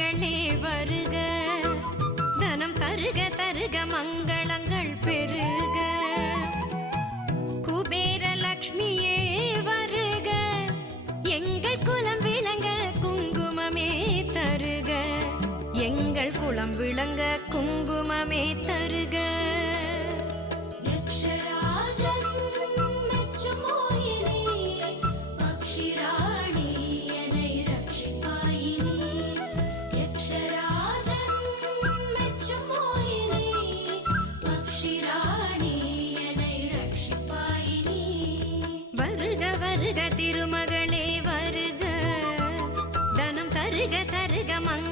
திருமகளே வருக, தனம் தருக தருக மங்களங்கள் பெருக. குபேர லக்ஷ்மியே வருக, எங்கள் குலம் விளங்க குங்குமமே தருக, எங்கள் குலம் விளங்க குங்குமமே தருக. வருக திருமகளே வருக, தனம் தருக தருக மங்களங்கள்